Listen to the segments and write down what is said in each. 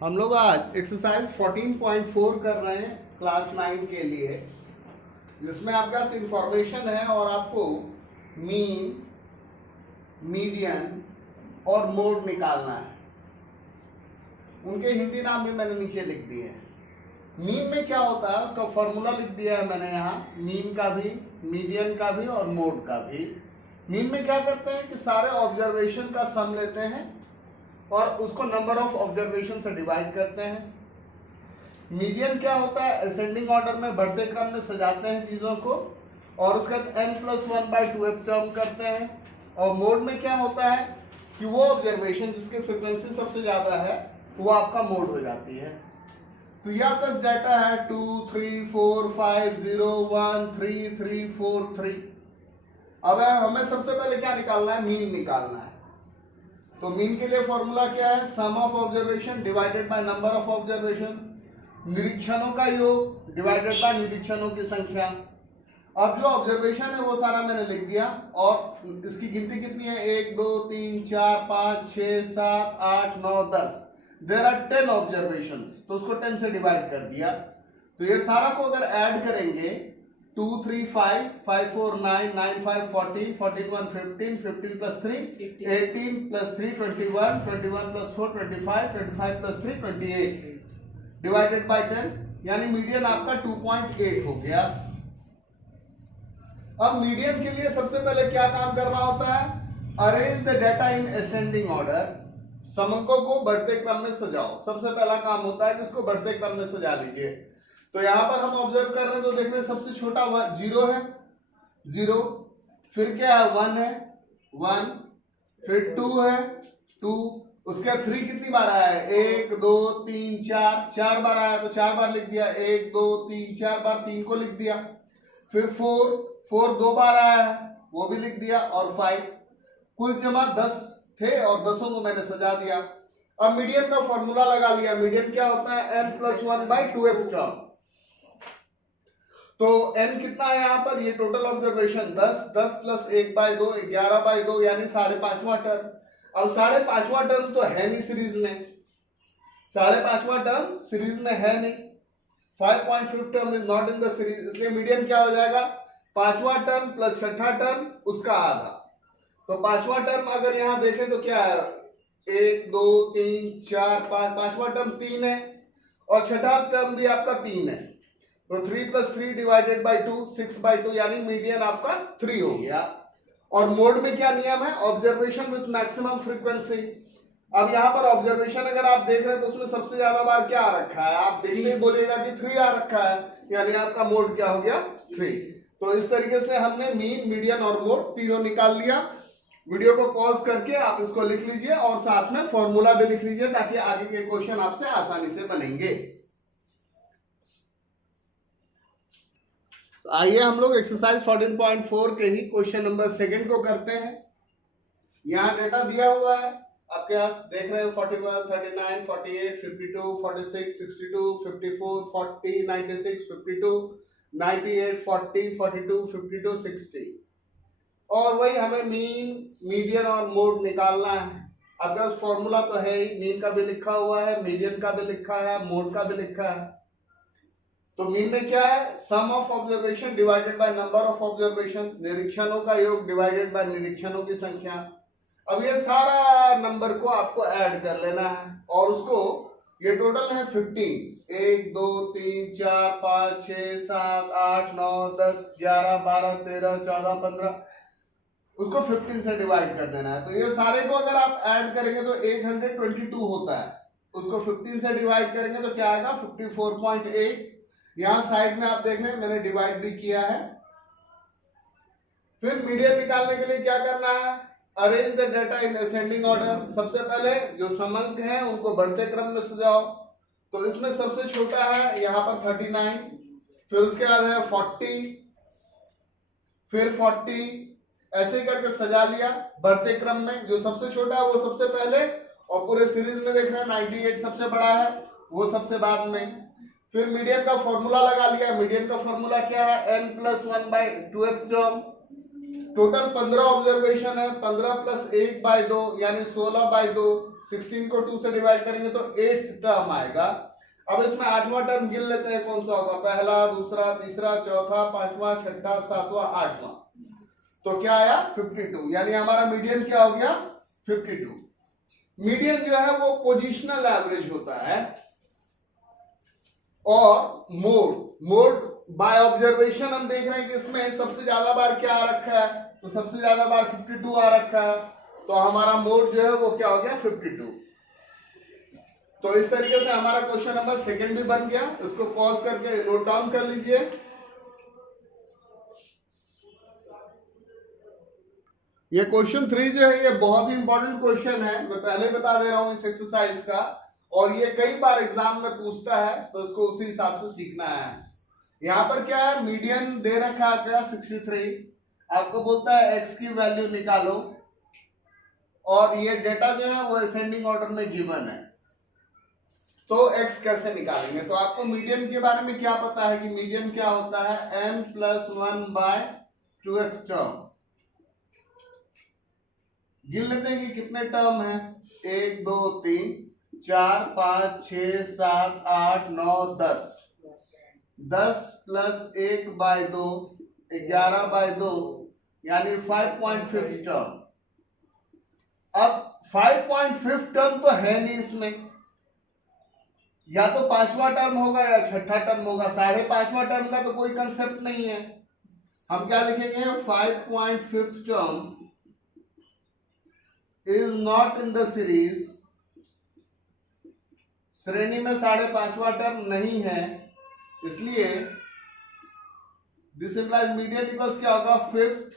हम लोग आज एक्सरसाइज 14.4 कर रहे हैं क्लास 9 के लिए, जिसमें आपके पास इंफॉर्मेशन है और आपको मीन, मीडियन और मोड निकालना है। उनके हिंदी नाम भी मैंने नीचे लिख दिए हैं। मीन में क्या होता है उसका फॉर्मूला लिख दिया है मैंने यहाँ, मीन का भी, मीडियन का भी और मोड का भी। मीन में क्या करते हैं कि सारे ऑब्जर्वेशन का सम लेते हैं और उसको नंबर ऑफ ऑब्जर्वेशन से डिवाइड करते हैं। मीडियन क्या होता है, असेंडिंग ऑर्डर में बढ़ते क्रम में सजाते हैं चीजों को और उसके बाद n+1/2th टर्म करते हैं। और मोड में क्या होता है कि वो ऑब्जर्वेशन जिसकी फ्रीक्वेंसी सबसे ज्यादा है वो आपका मोड हो जाती है। तो ये आपका डाटा है 2 3 4 5 0 1 3 3 4 3। अब हमें सबसे पहले क्या निकालना है, मीन निकालना है। तो मीन के लिए फॉर्मूला क्या है, sum of observation divided by number of observation, निरीक्षणों का योग डिवाइडेड बाय निरीक्षणों की संख्या। अब जो ऑब्जर्वेशन है वो सारा मैंने लिख दिया और इसकी गिनती कितनी है, 1 2 3 4 5 6 7 8 9 10। देयर आर 10 ऑब्जर्वेशंस, तो उसको 10 से डिवाइड कर दिया। तो ये सारा को अगर ऐड करेंगे 2 3 5 5 4 9 9 5 14 14 1 15 15 plus 3 18 plus 3 21 21 plus 4 25 25 plus 3 28 divided by 10, यानी मीडियन आपका 2.8 हो गया। अब मीडियन के लिए सबसे पहले क्या काम करना होता है, arrange the data in ascending order, समंकों को बढ़ते क्रम में सजाओ। सबसे पहला काम होता है कि उसको बढ़ते क्रम में सजा लीजिए। तो यहां पर हम ऑब्जर्व कर रहे हैं तो देख रहे हैं सबसे छोटा 0 है, 0, फिर क्या है 1 है 1, फिर 2 है 2, उसके बाद 3 कितनी बार आया है, 1 2 3 4, 4 बार आया तो 4 बार लिख दिया, 1 2 3 4 बार 3 को लिख दिया। फिर 4 2 बार आया है वो भी लिख दिया और 5, कुल जमा 10 थे और 10 को मैंने सजा दिया। अब मीडियन का फॉर्मूला लगा लिया। मीडियन क्या होता है, n+1/2th टर्म। तो n कितना है यहाँ पर, ये टोटल ऑब्जर्वेशन 10, 10 + 1/2 11/2 यानी 5.5वां टर्म। अब 5.5वां टर्म तो है नहीं सीरीज में, 5.5वां टर्म सीरीज में है नहीं, 5.5 term is not in the series, इसलिए मीडियन क्या हो जाएगा, 5वां टर्म प्लस 6ठा टर्म उसका आधा। तो 5वां टर्म अगर यहां देखें तो क्या है, 1 2 3 4 5, 5वां टर्म 3 है और छठा टर्म भी आपका 3 है। तो 3 + 3 डिवाइडेड बाय 2 6/2, यानी मीडियन आपका 3 हो गया। और मोड में क्या नियम है, ऑब्जर्वेशन विथ मैक्सिमम फ्रीक्वेंसी। अब यहाँ पर ऑब्जर्वेशन अगर आप देख रहे हैं तो उसमें सबसे ज्यादा बार क्या आ रखा है, आप देखते ही बोलिएगा कि 3 आ रखा है, यानी आपका मोड क्या हो गया, 3। तो इस तरीके से हमने मीन, मीडियन और मोड तीनों निकाल लिया। वीडियो को पॉज करके आप इसको लिख लीजिए और साथ में फॉर्मूला भी लिख लीजिए ताकि आगे के क्वेश्चन आपसे आसानी से बनेंगे। तो आइए हम लोग एक्सरसाइज 14.4 के ही क्वेश्चन नंबर 2 को करते हैं। यहाँ डेटा दिया हुआ है आपके पास, देख रहे हैं 41 39 48 52 46 62 54 40 96 52 98 40 42 52 60। और वही हमें मीन, मीडियन और मोड निकालना है। अब बस फॉर्मूला तो है ही, मीन का भी लिखा हुआ है, मीडियन का भी लिखा है, मोड का भी लिखा है। तो मीन में क्या है, sum of observation divided by number of observation, निरीक्षणों का योग डिवाइडेड बाय निरीक्षणों की संख्या। अब ये सारा नंबर को आपको ऐड कर लेना है और उसको, ये टोटल है 15, 1 2 3 4 5 6 7 8 9 10 11 12 13 14 15, उसको 15 से डिवाइड कर देना है। तो ये सारे को अगर आप ऐड करेंगे तो 822 होता है, उसको 15 से डिवाइड करेंगे तो क्या आएगा, 54.8। यहां साइड में आप देख रहे हैं मैंने डिवाइड भी किया है। फिर मीडियन निकालने के लिए क्या करना है, arrange the data in ascending order. समसे पहले जो समंक हैं उनको बढ़ते क्रम में सजाओ। तो इसमें सबसे छोटा है यहाँ पर 39, फिर उसके बाद है 40, फिर 40, ऐसे ही करके सजा लिया बढ़ते क्रम में। जो सबसे छोटा है वो सबसे पहले, और पूरे सीरीज में देख रहे हैं 98 सबसे बड़ा है, वो सबसे बाद में। फिर मीडियन का फॉर्मूला लगा लिया। मीडियन का फॉर्मूला क्या है, n+1/2th टर्म, टोटल 15 ऑब्जर्वेशन है, 15 प्लस 1/2 यानी 16/2, 16 को 2 से डिवाइड करेंगे तो 8th टर्म आएगा। अब इसमें 8वां टर्म गिन लेते हैं कौन सा होगा, पहला, दूसरा, तीसरा, चौथा, पांचवा, छठा, सातवां, आठवां। तो क्या आया 52, यानी हमारा मीडियन क्या हो गया 52। मीडियन जो है वो पोजिशनल एवरेज होता है। और मोड बाय ऑब्जर्वेशन हम देख रहे हैं कि इसमें सबसे ज्यादा बार क्या आ रखा है, तो सबसे ज्यादा बार 52 आ रखा है, तो हमारा मोड जो है वो क्या हो गया 52। तो इस तरीके से हमारा क्वेश्चन नंबर सेकंड भी बन गया। इसको पॉज करके नोट डाउन कर लीजिए। ये क्वेश्चन 3 जो है ये बहुत ही इंपॉर्टेंट क्वेश्चन है, मैं पहले बता दे रहा हूं इस एक्सरसाइज का, और ये कई बार एग्जाम में पूछता है, तो इसको उसी हिसाब से सीखना है। यहां पर क्या है, मीडियन दे रखा है आपका 63, आपको बोलता है x की वैल्यू निकालो, और ये डेटा जो है वो असेंडिंग ऑर्डर में गिवन है। तो x कैसे निकालेंगे, तो आपको मीडियन के बारे में क्या पता है कि मीडियन क्या होता है n+1/2x टर्म। गिन लेते हैं कि कितने टर्म है, 1 2 3 4 5 6 7 8 9 10, 10 प्लस 1/2 11/2 यानी 5.5 टर्म। अब 5.5 टर्म तो है नहीं इसमें, या तो 5वां टर्म होगा या 6ठा टर्म होगा, 5.5वां टर्म का तो कोई कंसेप्ट नहीं है। हम क्या लिखेंगे, 5.5 term is not in the series, श्रेणी में 5.5वां टर्म नहीं है, इसलिए दिस इंप्लाइज मीडियन इक्वल्स क्या होगा 5th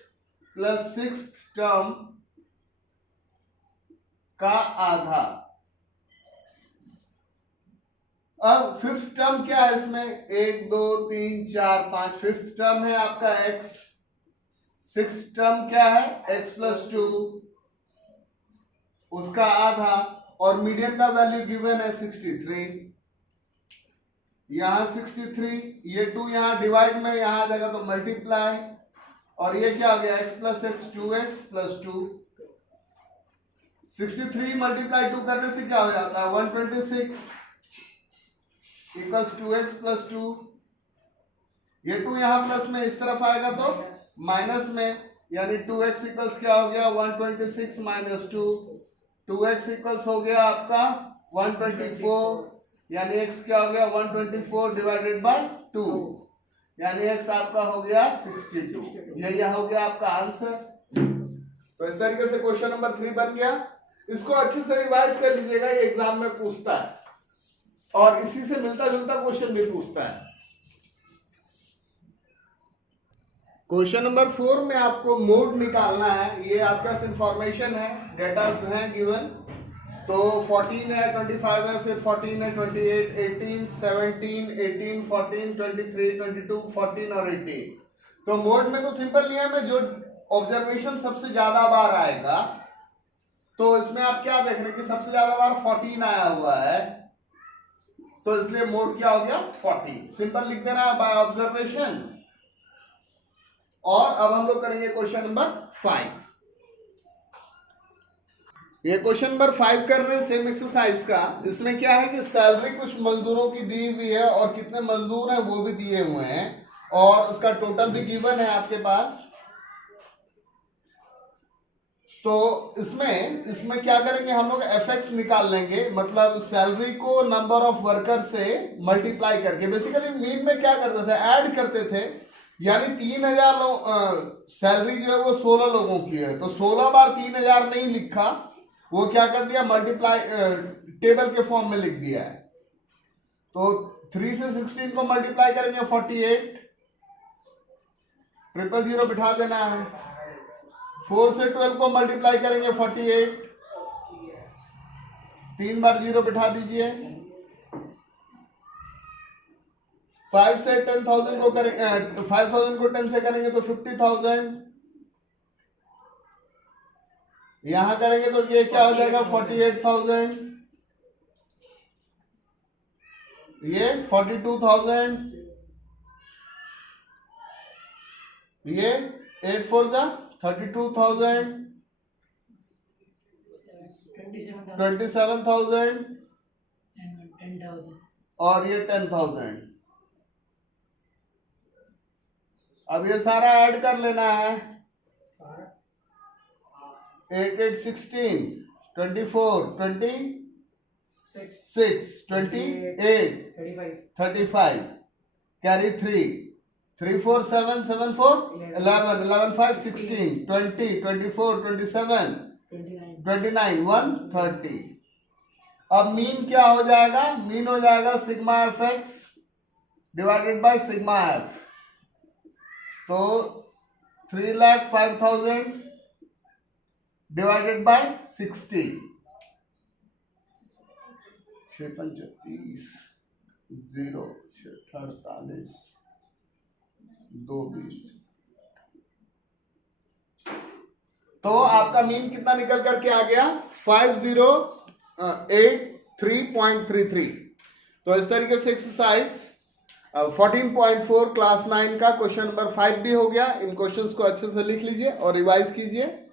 प्लस 6th टर्म का आधा। अब 5th टर्म क्या है इसमें, 1 2 3 4 5, 5th टर्म है आपका x, 6th टर्म क्या है x+2 उसका आधा, और मीडियन का वैल्यू गिवन है 63, यहां 63, ये 2 यहां डिवाइड में यहां आ जाएगा तो मल्टीप्लाई, और ये क्या हो गया x+x 2x+2, 63 मल्टीप्लाई 2 करने से क्या हो जाता है 126 इक्वल्स 2x+2, ये 2 यहां प्लस में इस तरफ आएगा तो माइनस में, यानी 2x इक्वल्स क्या हो गया 126 माइनस 2, 2x इक्वल्स हो गया आपका 124, यानी x क्या हो गया 124 डिवाइडेड बाय 2, यानी x आपका हो गया 62। यही हो गया आपका आंसर। तो इस तरीके से क्वेश्चन नंबर 3 बन गया। इसको अच्छे से रिवाइज कर लीजिएगा, ये एग्जाम में पूछता है, और इसी से मिलता जुलता क्वेश्चन भी पूछता है। क्वेश्चन नंबर 4 में आपको मोड निकालना है। ये आपका इंफॉर्मेशन है, डेटा है गिवन, तो 14 है, 25 है, फिर 14 है, 28, 18, 17, 18, 14, 23, 22, 14 और 18। तो मोड में तो सिंपल नियम है, जो ऑब्जर्वेशन सबसे ज्यादा बार आएगा, तो इसमें आप क्या देख रहे हैं कि सबसे ज्यादा बार 14 आया हुआ है, तो इसलिए मोड क्या हो गया 14। सिंपल लिख देना है बाय ऑब्जर्वेशन। और अब हम लोग करेंगे क्वेश्चन नंबर 5। ये क्वेश्चन नंबर 5 कर रहे हैं सेम एक्सरसाइज का। इसमें क्या है कि सैलरी कुछ मजदूरों की दी हुई है, और कितने मजदूर हैं वो भी दिए हुए हैं, और उसका टोटल भी गिवन है आपके पास। तो इसमें क्या करेंगे हम लोग, fx निकाल लेंगे, मतलब सैलरी को नंबर ऑफ वर्कर से मल्टीप्लाई करके। बेसिकली मीन में क्या करते थे, ऐड करते थे, यानी 3000 सैलरी जो है वो 16 लोगों की है, तो 16 बार 3000 नहीं लिखा, वो क्या कर दिया मल्टीप्लाई टेबल के फॉर्म में लिख दिया है। तो 3 से 16 को मल्टीप्लाई करेंगे 48, 000 बिठा देना है। 4 से 12 को मल्टीप्लाई करेंगे 48, 3 बार 0 बिठा दीजिए। 5 से 10,000 को करेंगे, 5,000 को 10 से करेंगे तो 50,000, यहां करेंगे तो ये क्या हो जाएगा 48,000, ये 42,000, ये 8 4 जा 32,000, 27,000 और ये 10,000। अब ये सारा ऐड कर लेना है। 8, 8, 16, 24, 26, 28, 35, carry 3, 3, 4, 7, 7, 4, 11, 11, 5, 16, 20, 24, 27, 29, 1, 30। अब मीन क्या हो जाएगा? मीन हो जाएगा sigma F x divided by sigma F. तो 3,05,000 डिवाइडेड बाय 60, 635, 0, 648, 220। तो आपका मीन कितना निकल करके आ गया? 5083.33। तो इस तरीके से एक्सरसाइज 14.4 क्लास 9 का क्वेश्चन नंबर 5 भी हो गया। इन क्वेश्चंस को अच्छे से लिख लीजिए और रिवाइज कीजिए।